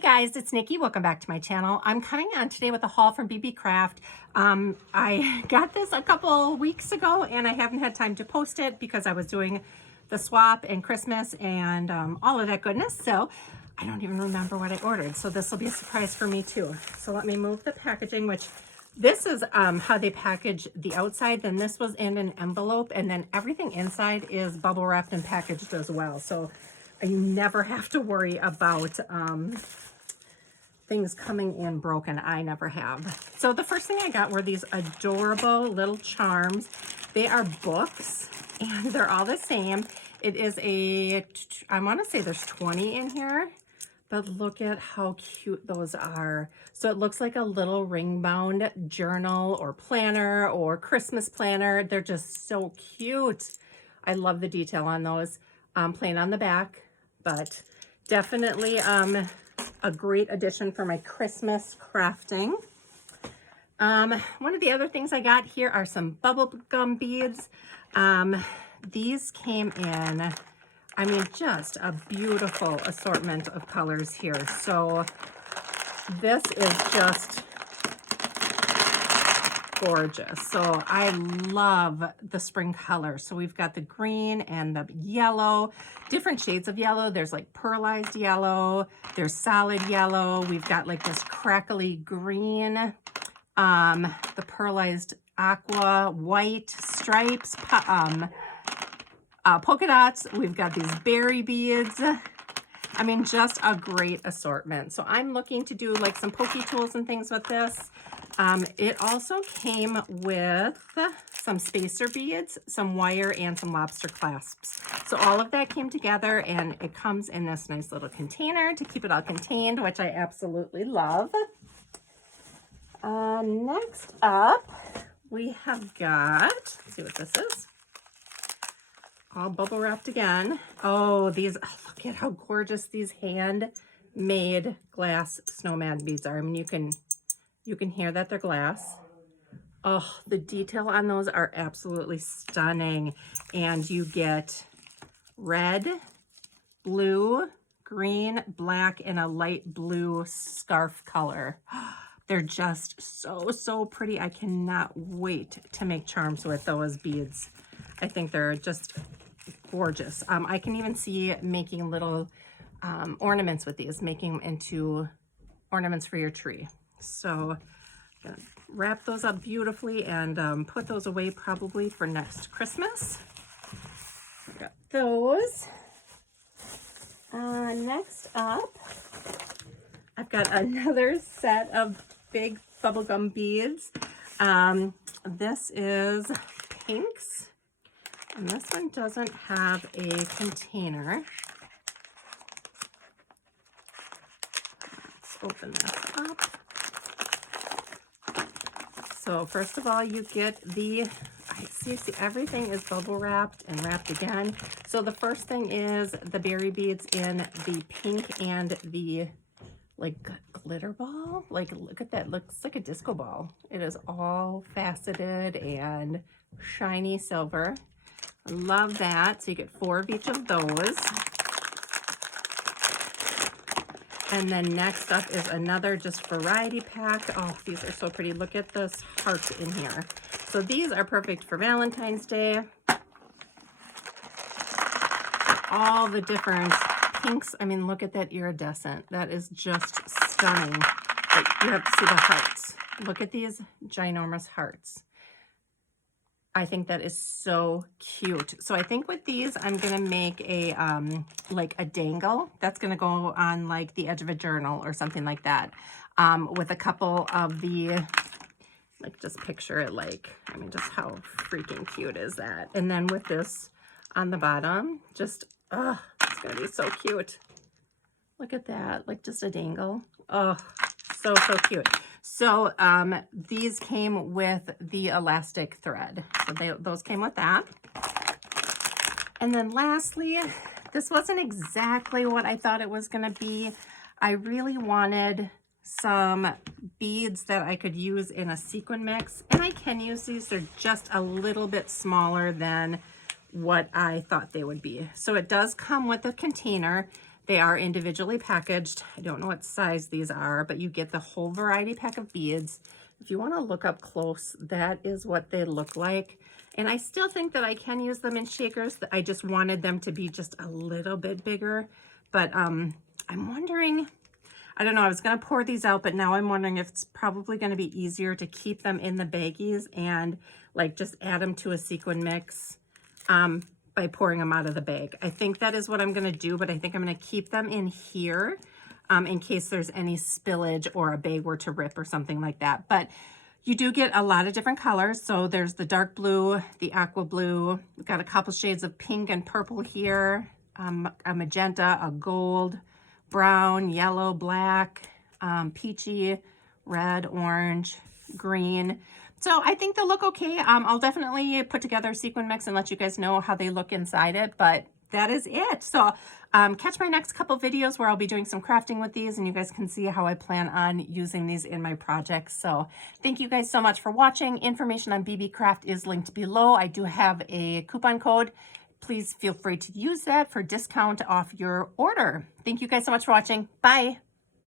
guys, it's Nikki. Welcome back to my channel. I'm coming on today with a haul from BB Craft. I got this a couple weeks ago and I haven't had time to post it because I was doing the swap and Christmas and all of that goodness. So I don't even remember what I ordered. So this will be a surprise for me too. So let me move the packaging, which this is how they package the outside. Then this was in an envelope and then everything inside is bubble wrapped and packaged as well. So you never have to worry about things coming in broken. I never have. So the first thing I got were these adorable little charms. They are books and they're all the same. It is I want to say there's 20 in here, but look at how cute those are. So it looks like a little ring bound journal or planner or Christmas planner. They're just so cute. I love the detail on those. Plain on the back, but definitely a great addition for my Christmas crafting. One of the other things I got here are some bubble gum beads. These came in, I mean, just a beautiful assortment of colors here. So this is just gorgeous. So I love the spring colors. So we've got the green and the yellow, different shades of yellow. There's like pearlized yellow, there's solid yellow. We've got like this crackly green, the pearlized aqua, white stripes, polka dots. We've got these berry beads. I mean, just a great assortment. So I'm looking to do like some pokey tools and things with this. It also came with some spacer beads, some wire, and some lobster clasps. So all of that came together and it comes in this nice little container to keep it all contained, which I absolutely love. Next up, we have got, let's see what this is. All bubble wrapped again. Oh, these, look at how gorgeous these handmade glass snowman beads are. I mean, you can hear that they're glass. Oh, the detail on those are absolutely stunning. And you get red, blue, green, black, and a light blue scarf color. They're just so pretty. I cannot wait to make charms with those beads. I think they're just gorgeous. I can even see making little ornaments with these, making them into ornaments for your tree. So I'm gonna wrap those up beautifully and put those away probably for next Christmas. Got those. Next up, I've got another set of big bubblegum beads. This is pinks, and this one doesn't have a container. Let's open this up. So first of all, you get the, see, everything is bubble wrapped and wrapped again. So the first thing is the berry beads in the pink and the like glitter ball. Like, look at that, looks like a disco ball. It is all faceted and shiny silver. I love that. So you get 4 of each of those. And then next up is another just variety pack. Oh, these are so pretty. Look at this heart in here. So these are perfect for Valentine's Day. All the different pinks. I mean, look at that iridescent. That is just stunning. But you have to see the hearts. Look at these ginormous hearts. I think that is so cute. So I think with these, I'm going to make a, like a dangle. That's going to go on like the edge of a journal or something like that. With a couple of the, like, just picture it like, I mean, just how freaking cute is that? And then with this on the bottom, just, oh, it's going to be so cute. Look at that, like just a dangle. Oh, so cute. So these came with the elastic thread. So those came with that. And then lastly, this wasn't exactly what I thought it was going to be. I really wanted some beads that I could use in a sequin mix. And I can use these. They're just a little bit smaller than what I thought they would be. So it does come with a container. They are individually packaged. I don't know what size these are, but you get the whole variety pack of beads. If you want to look up close, that is what they look like. And I still think that I can use them in shakers. I just wanted them to be just a little bit bigger. But I'm wondering, I don't know, I was going to pour these out, but now I'm wondering if it's probably going to be easier to keep them in the baggies and like just add them to a sequin mix by pouring them out of the bag. I think that is what I'm going to do, but I think I'm going to keep them in here in case there's any spillage or a bag were to rip or something like that. But you do get a lot of different colors. So there's the dark blue, the aqua blue. We've got a couple shades of pink and purple here, a magenta, a gold, brown, yellow, black, peachy, red, orange, green. So I think they'll look okay. I'll definitely put together a sequin mix and let you guys know how they look inside it, but that is it. So catch my next couple videos where I'll be doing some crafting with these and you guys can see how I plan on using these in my projects. So thank you guys so much for watching. Information on BB Craft is linked below. I do have a coupon code. Please feel free to use that for discount off your order. Thank you guys so much for watching. Bye.